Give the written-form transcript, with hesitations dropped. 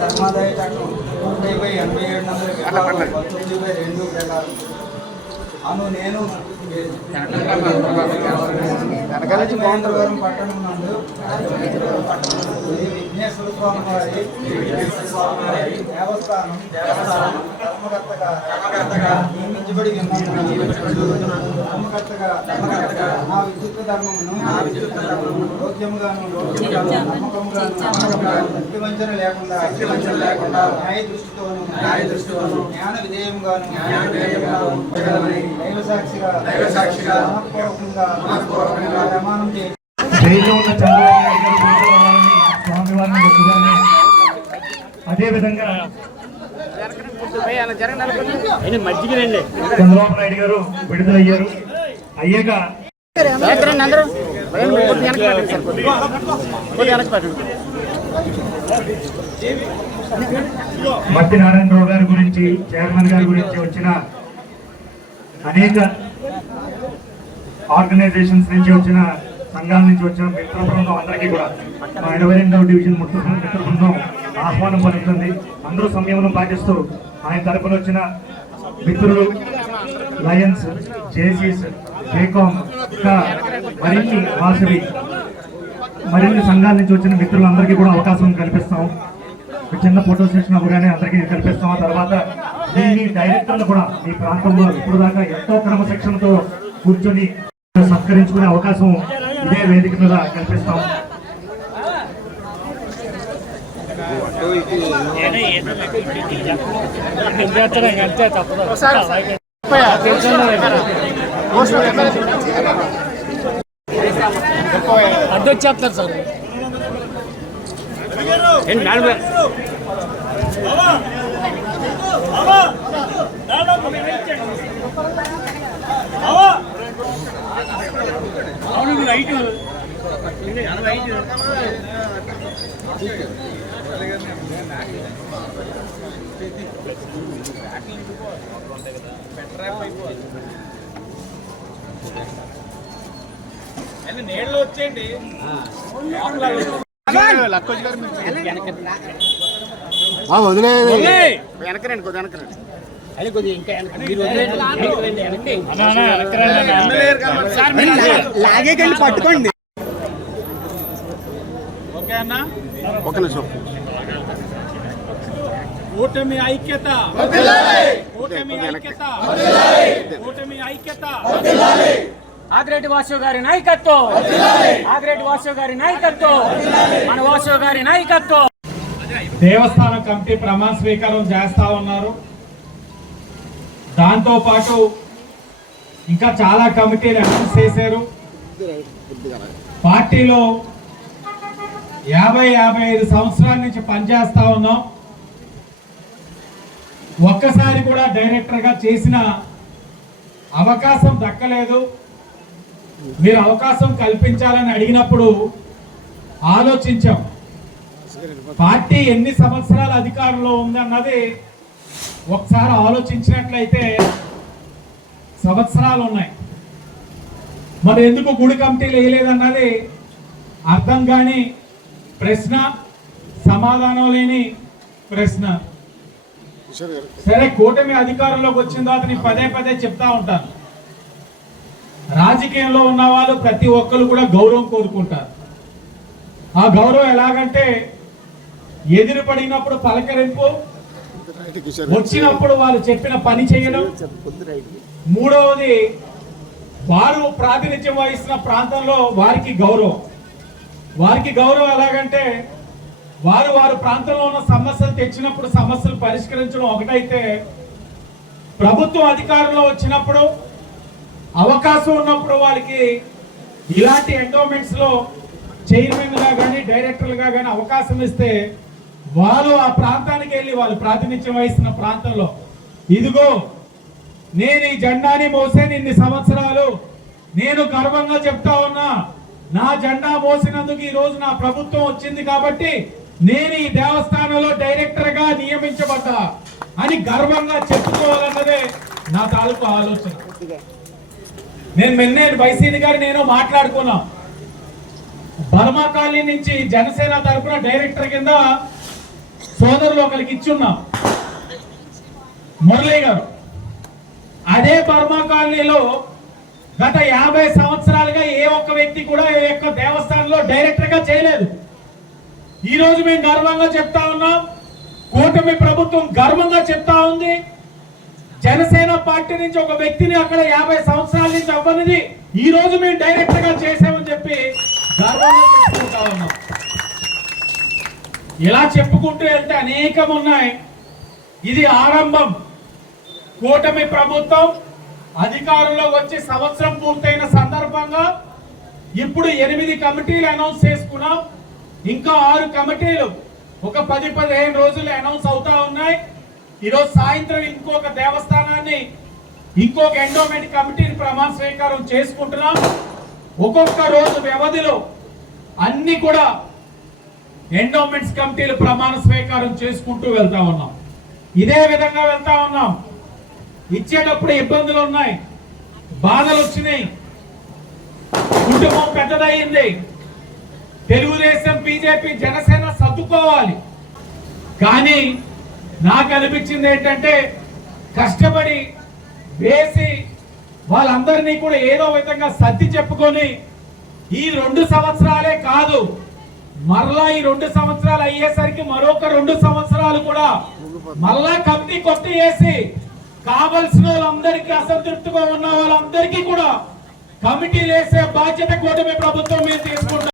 ధర్మాదాయ చట్టం 30/87 అను నేను కనకరాజపురం పట్టణం నందు విఘ్నేశ్వర స్వామి వారి దేవస్థానం ధర్మకర్తగా నియమించబడి ధర్మకర్తగా నా విద్యుత్ ధర్మమును యోగ్యముగాను నమ్మకముగాను అతివంచన లేకుండా న్యాయ దృష్టితోను జ్ఞాన విధేయముగాను దైవ సాక్షిగా మనఃపూర్వకంగా ప్రమాణం చేసి స్వామివారిని మొక్కుగానే అదేవిధంగా చంద్రబాబు నాయుడు గారు విడుదలయ్యారు. అయ్యాక మట్టి నారాయణరావు గారి గురించి, చైర్మన్ గారి గురించి వచ్చిన అనేక ఆర్గనైజేషన్స్ నుంచి వచ్చిన సంఘాల నుంచి వచ్చిన మిత్ర బృందం అందరికీ కూడా మా 22వ డివిజన్ మిత్ర బృందం ఆహ్వానం పలుకుతుంది. అందరూ సంయమనం పాటిస్తూ ఆయన తరపున వచ్చిన మిత్రులు, లయన్స్, జేసీస్, బేకామ్, ఇంకా మరిన్ని వాసవి, మరిన్ని సంఘాల నుంచి వచ్చిన మిత్రులందరికీ కూడా అవకాశం కల్పిస్తాం. చిన్న ఫోటో సెషన్ అవగానే అందరికీ కల్పిస్తాం. ఆ తర్వాత దీన్ని డైరెక్టర్లు కూడా ఈ ప్రాంతంలో ఇప్పుడు దాకా ఎంతో క్రమశిక్షణతో కూర్చొని సత్కరించుకునే అవకాశం ఇదే వేదిక మీద కల్పిస్తాం. అడ్డొచ్చేస్తారు సార్. నీళ్ళు వచ్చేయండి. వెనకరండి, కొద్దిగా వెనకరండి. అది కొద్దిగా ఇంకా లాగేకండి, పట్టుకోండి. ఓకే అన్న, ఒక నిమిషం. కూటమి ఐక్యత, కూటమి ఐక్యత, కూటమి ఐక్యత. ఆగ్రేటి వాసు గారి నాయకత్వం, ఆగ్రేటి వాసు గారి నాయకత్వం, మన వాసు గారి నాయకత్వం. దేవస్థానం కమిటీ ప్రమాణ స్వీకారం చేస్తా ఉన్నారు. దాంతో పాటు ఇంకా చాలా కమిటీలు అనౌన్స్ చేశారు. పార్టీలో 50-55 సంవత్సరాల నుంచి పనిచేస్తా ఉన్నాం. ఒక్కసారి కూడా డైరెక్టర్గా చేసిన అవకాశం దక్కలేదు. మీరు అవకాశం కల్పించాలని అడిగినప్పుడు ఆలోచించాం. పార్టీ ఎన్ని సంవత్సరాల అధికారంలో ఉందన్నది ఒకసారి ఆలోచించినట్లయితే సంవత్సరాలు ఉన్నాయి. మరి ఎందుకు గుడి కమిటీలు వేయలేదన్నది అర్థం కాని ప్రశ్న, సమాధానం లేని ప్రశ్న. సరే, కూటమి అధికారంలోకి వచ్చిన తర్వాత నేను పదే చెప్తా ఉంటాను, రాజకీయంలో ఉన్న వాళ్ళు ప్రతి ఒక్కరు కూడా గౌరవం కోరుకుంటారు. ఆ గౌరవం ఎలాగంటే ఎదురు పడినప్పుడు పలకరింపు, వచ్చినప్పుడు వాళ్ళు చెప్పిన పని చేయడం. మూడవది, వారు ప్రాతినిధ్యం వహిస్తున్న ప్రాంతంలో వారికి గౌరవం. వారికి గౌరవం ఎలాగంటే వారు వారి ప్రాంతంలో ఉన్న సమస్యలు తెచ్చినప్పుడు సమస్యలు పరిష్కరించడం ఒకటైతే, ప్రభుత్వం అధికారంలో వచ్చినప్పుడు అవకాశం ఉన్నప్పుడు వాళ్ళకి ఇలాంటి ఎండోమెంట్స్ లో చైర్మన్ గా కానీ డైరెక్టర్లుగా కానీ అవకాశం ఇస్తే వాళ్ళు ఆ ప్రాంతానికి వెళ్ళి వాళ్ళు ప్రాతినిధ్యం వహిస్తున్న ప్రాంతంలో, ఇదిగో నేను ఈ జెండాని మోసాను ఇన్ని సంవత్సరాలు, నేను గర్వంగా చెప్తా ఉన్నా, నా జెండా మోసినందుకు ఈ రోజు నా ప్రభుత్వం వచ్చింది కాబట్టి నేను ఈ దేవస్థానంలో డైరెక్టర్ గా నియమించబడ్డా అని గర్వంగా చెప్పుకోవాలన్నదే నా తాలూకు ఆలోచన. నేను మెన్నేరు వైసీని గారు నేను మాట్లాడుకున్నాం. బర్మా కాలనీ నుంచి జనసేన తరఫున డైరెక్టర్ కింద సోదరులు ఒకరికి ఇచ్చున్నాం, మురళీ గారు. అదే బర్మా కాలనీలో గత 50 సంవత్సరాలుగా ఏ ఒక్క వ్యక్తి కూడా ఏ ఒక్క దేవస్థానంలో డైరెక్టర్ గా చేయలేదు. ఈ రోజు మేము గర్వంగా చెప్తా ఉన్నాం, కూటమి ప్రభుత్వం గర్వంగా చెప్తా ఉంది, జనసేన పార్టీ నుంచి ఒక వ్యక్తిని అక్కడ 50 సంవత్సరాల నుంచి అవ్వనిది ఈ రోజు మేము డైరెక్టర్ గా చేసామని చెప్పి గర్వంగా చెప్పుకుంటా ఉన్నాం. ఇలా చెప్పుకుంటూ వెళ్తే అనేకం ఉన్నాయి. ఇది ఆరంభం. కూటమి ప్రభుత్వం అధికారంలో వచ్చి సంవత్సరం పూర్తయిన సందర్భంగా ఇప్పుడు 8 కమిటీలు అనౌన్స్ చేసుకున్నాం. ఇంకా 6 కమిటీలు ఒక 10-15 రోజులు అనౌన్స్ అవుతా ఉన్నాయి. ఈరోజు సాయంత్రం ఇంకొక దేవస్థానాన్ని ఇంకొక ఎండోమెంట్ కమిటీని ప్రమాణ స్వీకారం చేసుకుంటున్నాం. ఒక్కొక్క రోజు వ్యవధిలో అన్ని కూడా ఎండోమెంట్స్ కమిటీలు ప్రమాణ స్వీకారం చేసుకుంటూ వెళ్తా ఉన్నాం. ఇదే విధంగా వెళ్తా ఉన్నాం. ఇచ్చేటప్పుడు ఇబ్బందులు ఉన్నాయి, బాధలు వచ్చినాయి, కుటుంబం పెద్దదయ్యింది. తెలుగుదేశం, బీజేపీ, జనసేన సర్దుకోవాలి. కానీ నాకు అనిపించింది ఏంటంటే, కష్టపడి వేసి వాళ్ళందరినీ కూడా ఏదో విధంగా సర్ది చెప్పుకొని ఈ 2 సంవత్సరాలే కాదు, మరలా ఈ 2 సంవత్సరాలు అయ్యేసరికి మరొక 2 సంవత్సరాలు కూడా మరలా కమిటీ కొత్త వేసి కావలసిన వాళ్ళందరికీ, అసంతృప్తిగా ఉన్న వాళ్ళందరికీ కూడా కమిటీలు వేసే బాధ్యత కూటమి ప్రభుత్వం మీద తీసుకుంటారు.